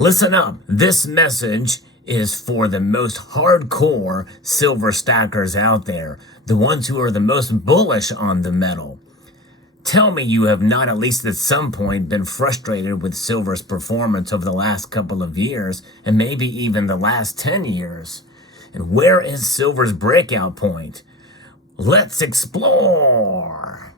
Listen up, this message is for the most hardcore silver stackers out there, the ones who are the most bullish on the metal. Tell me you have not, at least at some point, been frustrated with silver's performance over the last couple of years, and maybe even the last 10 years. And where is silver's breakout point? Let's explore!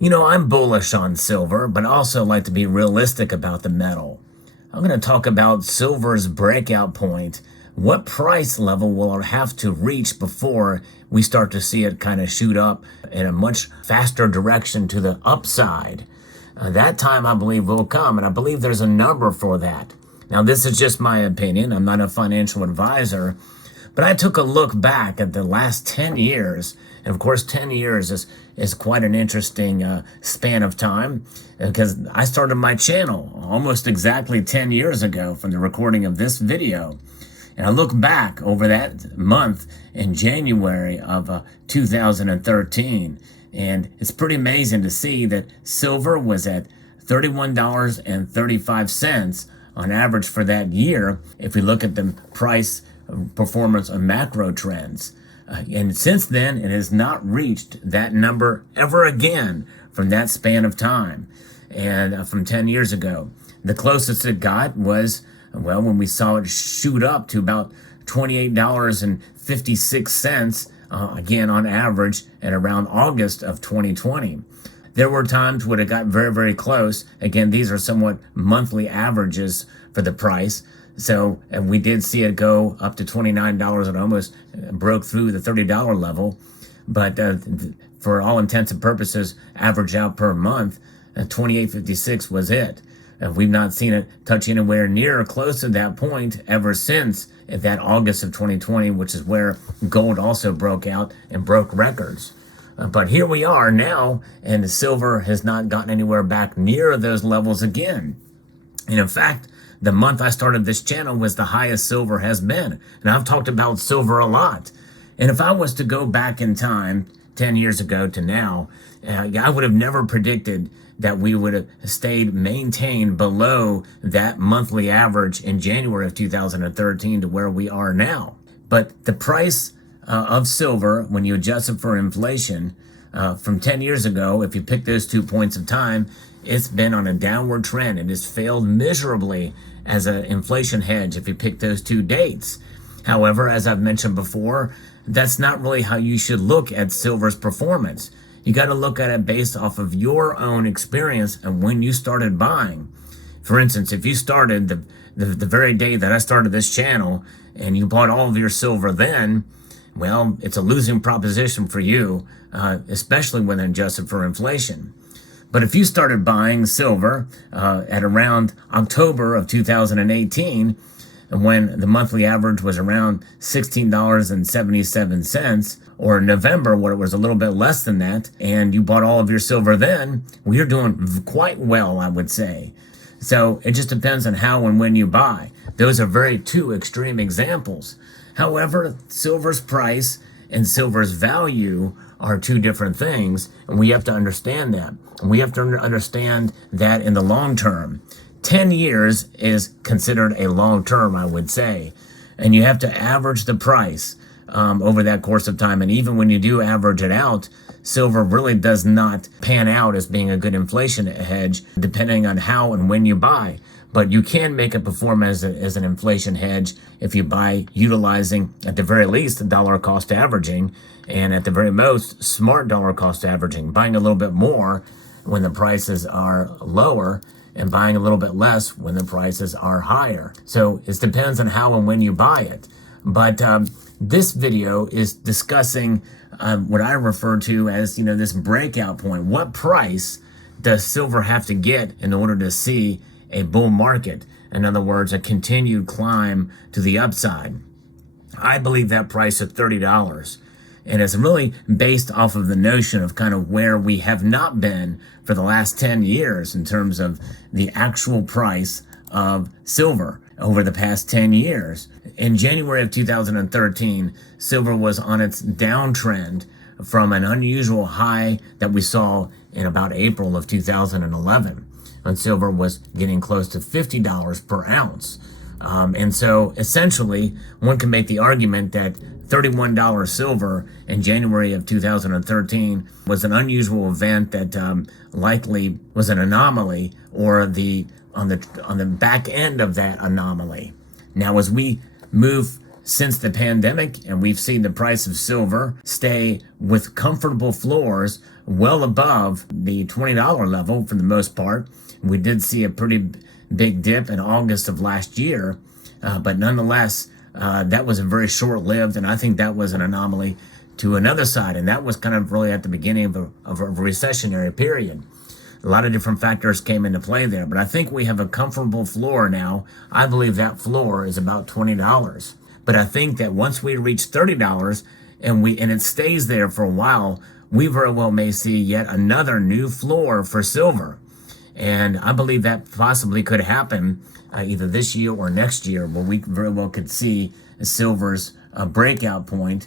You know, I'm bullish on silver, but also like to be realistic about the metal. I'm going to talk about silver's breakout point. What price level will it have to reach before we start to see it kind of shoot up in a much faster direction to the upside? That time, I believe, will come, and I believe there's a number for that. Now, this is just my opinion. I'm not a financial advisor, but I took a look back at the last 10 years. And of course, 10 years is quite an interesting span of time, because I started my channel almost exactly 10 years ago from the recording of this video. And I look back over that month in January of 2013, and it's pretty amazing to see that silver was at $31.35 on average for that year, if we look at the price performance of macro trends. And since then, it has not reached that number ever again from that span of time, and from 10 years ago. The closest it got was, well, when we saw it shoot up to about $28.56, again on average, at around August of 2020. There were times when it got very, very close. Again, these are somewhat monthly averages for the price. So, and we did see it go up to $29 and almost broke through the $30 level. But for all intents and purposes, average out per month, $28.56 was it. And we've not seen it touch anywhere near or close to that point ever since that August of 2020, which is where gold also broke out and broke records. But here we are now, and the silver has not gotten anywhere back near those levels again. And in fact, the month I started this channel was the highest silver has been. And I've talked about silver a lot. And if I was to go back in time, 10 years ago to now, I would have never predicted that we would have stayed maintained below that monthly average in January of 2013 to where we are now. But the price of silver, when you adjust it for inflation, from 10 years ago, if you pick those 2 points of time, it's been on a downward trend. It has failed miserably as an inflation hedge if you pick those two dates. However, as I've mentioned before, that's not really how you should look at silver's performance. You got to look at it based off of your own experience and when you started buying. For instance, if you started the very day that I started this channel and you bought all of your silver then, well, it's a losing proposition for you, especially when adjusted for inflation. But if you started buying silver at around October of 2018, when the monthly average was around $16.77, or November, where it was a little bit less than that, and you bought all of your silver then, well, you're doing quite well, I would say. So it just depends on how and when you buy. Those are two extreme examples. However, silver's price and silver's value are two different things, and we have to understand that. And we have to understand that in the long term. 10 years is considered a long term, I would say. And you have to average the price over that course of time. And even when you do average it out, silver really does not pan out as being a good inflation hedge, depending on how and when you buy. But you can make it perform as an inflation hedge if you buy utilizing, at the very least, dollar cost averaging, and at the very most, smart dollar cost averaging, buying a little bit more when the prices are lower and buying a little bit less when the prices are higher. So it depends on how and when you buy it. But this video is discussing what I refer to as, this breakout point. What price does silver have to get in order to see a bull market? In other words, a continued climb to the upside. I believe that price at $30. And it's really based off of the notion of kind of where we have not been for the last 10 years in terms of the actual price of silver. over the past 10 years. In January of 2013, silver was on its downtrend from an unusual high that we saw in about April of 2011, when silver was getting close to $50 per ounce. And so essentially, one can make the argument that $31 silver in January of 2013 was an unusual event that likely was an anomaly, or on the back end of that anomaly. Now, as we move since the pandemic, and we've seen the price of silver stay with comfortable floors well above the $20 level for the most part. We did see a pretty big dip in August of last year, but nonetheless, that was a very short-lived, and I think that was an anomaly to another side, and that was kind of really at the beginning of a recessionary period. A lot of different factors came into play there, but I think we have a comfortable floor now. I believe that floor is about $20. But I think that once we reach $30 and it stays there for a while, we very well may see yet another new floor for silver. And I believe that possibly could happen either this year or next year, where we very well could see silver's breakout point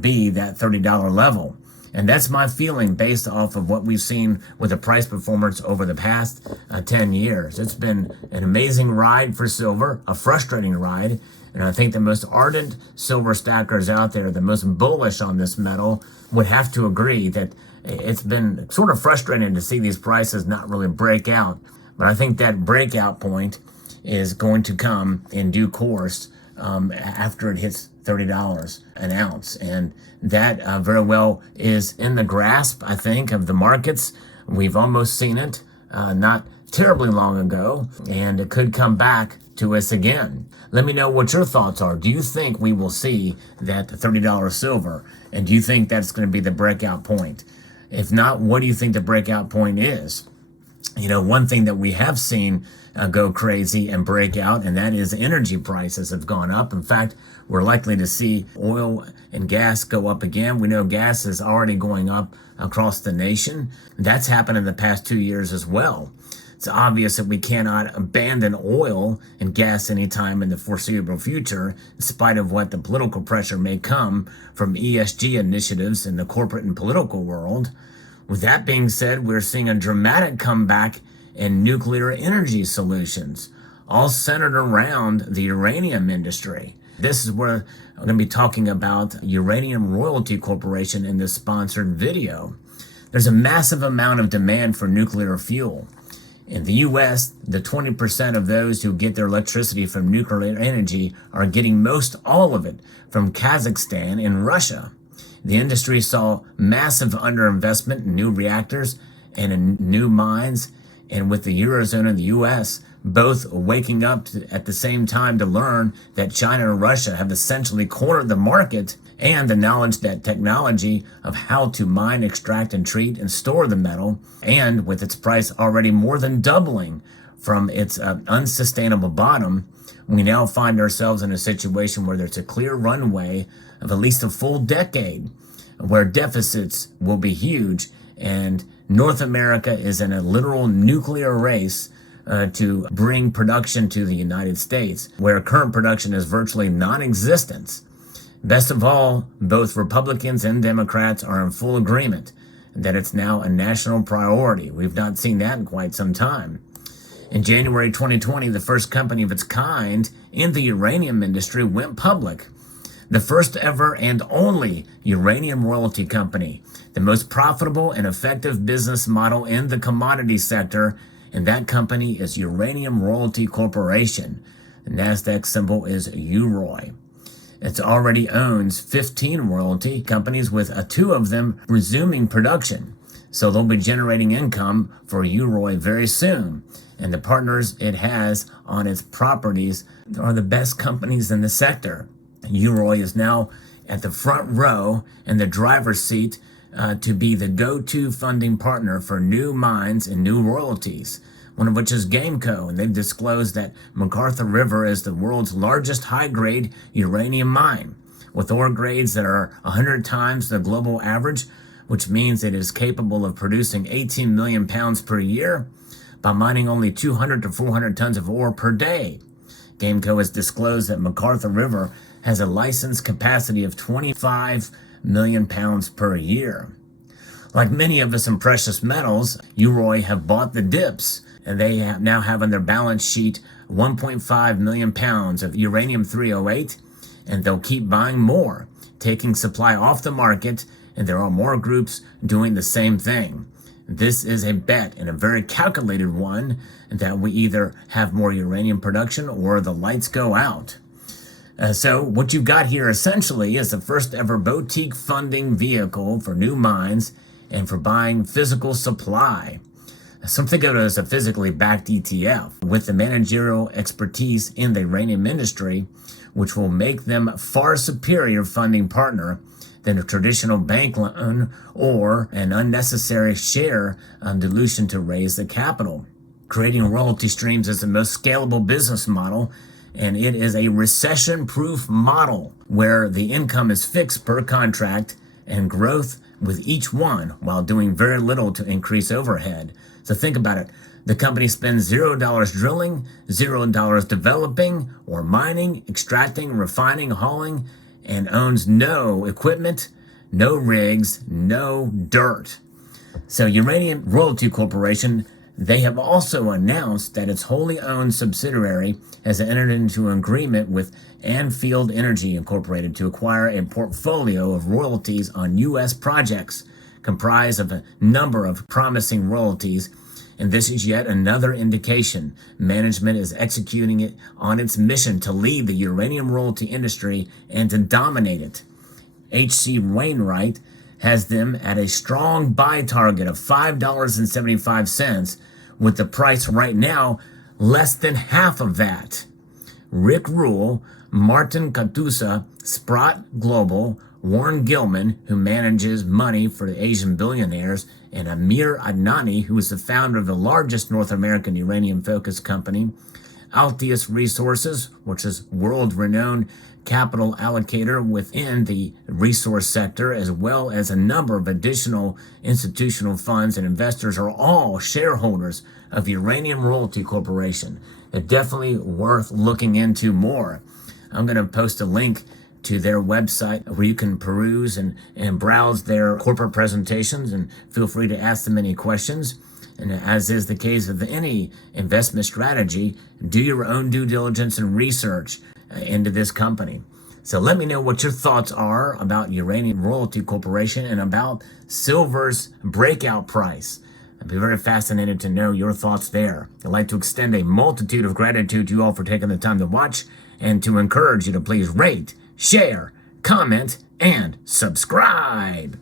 be that $30 level. And that's my feeling based off of what we've seen with the price performance over the past 10 years. It's been an amazing ride for silver, a frustrating ride. And I think the most ardent silver stackers out there, the most bullish on this metal, would have to agree that it's been sort of frustrating to see these prices not really break out. But I think that breakout point is going to come in due course after it hits $30 an ounce. And that very well is in the grasp, I think, of the markets. We've almost seen it not terribly long ago, and it could come back to us again. Let me know what your thoughts are. Do you think we will see that $30 silver? And do you think that's going to be the breakout point? If not, what do you think the breakout point is? You know, one thing that we have seen go crazy and break out, and that is energy prices have gone up. In fact, we're likely to see oil and gas go up again. We know gas is already going up across the nation. That's happened in the past 2 years as well. It's obvious that we cannot abandon oil and gas anytime in the foreseeable future, in spite of what the political pressure may come from ESG initiatives in the corporate and political world. With that being said, we're seeing a dramatic comeback in nuclear energy solutions, all centered around the uranium industry. This is where I'm going to be talking about Uranium Royalty Corporation in this sponsored video. There's a massive amount of demand for nuclear fuel. In the U.S., the 20% of those who get their electricity from nuclear energy are getting most all of it from Kazakhstan and Russia. The industry saw massive underinvestment in new reactors and in new mines, and with the Eurozone and the U.S. both waking up at the same time to learn that China and Russia have essentially cornered the market, and the knowledge that technology of how to mine, extract, and treat and store the metal, and with its price already more than doubling from its unsustainable bottom, we now find ourselves in a situation where there's a clear runway of at least a full decade where deficits will be huge, and North America is in a literal nuclear race to bring production to the United States, where current production is virtually non-existent. Best of all, both Republicans and Democrats are in full agreement that it's now a national priority. We've not seen that in quite some time. In January 2020, the first company of its kind in the uranium industry went public. The first ever and only uranium royalty company, the most profitable and effective business model in the commodity sector, and that company is Uranium Royalty Corporation. The NASDAQ symbol is UROY. It already owns 15 royalty companies, with 2 of them resuming production. So they'll be generating income for UROY very soon. And the partners it has on its properties are the best companies in the sector. UROY is now at the front row in the driver's seat to be the go-to funding partner for new mines and new royalties, one of which is Gameco, and they've disclosed that McArthur River is the world's largest high-grade uranium mine, with ore grades that are 100 times the global average, which means it is capable of producing 18 million pounds per year by mining only 200 to 400 tons of ore per day. GameCo has disclosed that McArthur River has a licensed capacity of 25 million pounds per year. Like many of us in precious metals, UROY have bought the dips, and they now have on their balance sheet 1.5 million pounds of uranium-308, and they'll keep buying more, taking supply off the market, and there are more groups doing the same thing. This is a bet, and a very calculated one, that we either have more uranium production or the lights go out. So what you've got here essentially is the first ever boutique funding vehicle for new mines and for buying physical supply. Some think of it as a physically backed ETF with the managerial expertise in the uranium industry, which will make them far superior funding partner than a traditional bank loan or an unnecessary share dilution to raise the capital. Creating royalty streams is the most scalable business model, and it is a recession-proof model where the income is fixed per contract and growth with each one while doing very little to increase overhead. So think about it. The company spends $0 drilling, $0 developing or mining, extracting, refining, hauling, and owns no equipment, no rigs, no dirt. So Uranium Royalty Corporation, they have also announced that its wholly owned subsidiary has entered into an agreement with Anfield Energy Incorporated to acquire a portfolio of royalties on U.S. projects comprised of a number of promising royalties. And this is yet another indication management is executing it on its mission to lead the uranium royalty industry and to dominate it. H.C. Wainwright has them at a strong buy target of $5.75, with the price right now less than half of that. Rick Rule, Martin Katusa, Sprott Global, Warren Gilman, who manages money for the Asian billionaires, and Amir Adnani, who is the founder of the largest North American uranium-focused company, Altius Resources, which is world-renowned capital allocator within the resource sector, as well as a number of additional institutional funds and investors, are all shareholders of Uranium Royalty Corporation. It's definitely worth looking into more. I'm going to post a link to their website where you can peruse and browse their corporate presentations, and feel free to ask them any questions. And as is the case with any investment strategy, do your own due diligence and research into this company. So let me know what your thoughts are about Uranium Royalty Corporation and about silver's breakout price. I'd be very fascinated to know your thoughts there. I'd like to extend a multitude of gratitude to you all for taking the time to watch, and to encourage you to please rate, share, comment, and subscribe.